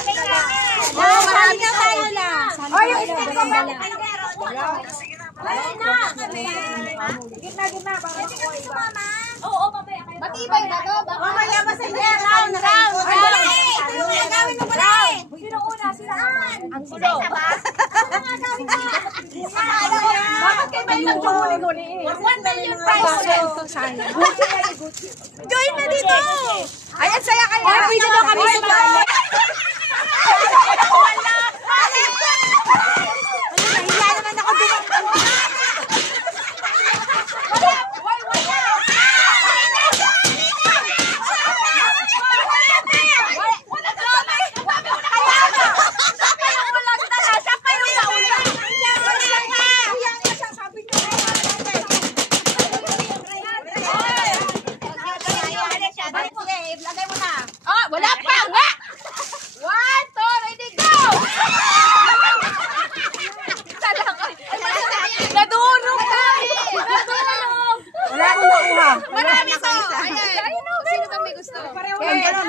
Marami na tayo na. Oh, yung stick ko ba? Gitna. Pwede kami sumama. Oo, mamaya kayo. Matibay ba to? Mamaya ba sa inyo? Round. Gagawin mo pala eh. Sino una? Sinaan? Ang sino? Ano nga gawin mo? Bakit kayo ba yung nagpumuli-guli? 1 million prize. Join na dito. Ayan, saya kayo. Pwede daw kami sumali. Wala pa nga! 1, 2, ready, go! Nadurog kami! Wala akong nakuha. Marami to! Ayan! Sino ba may gusto? Pareho na yan!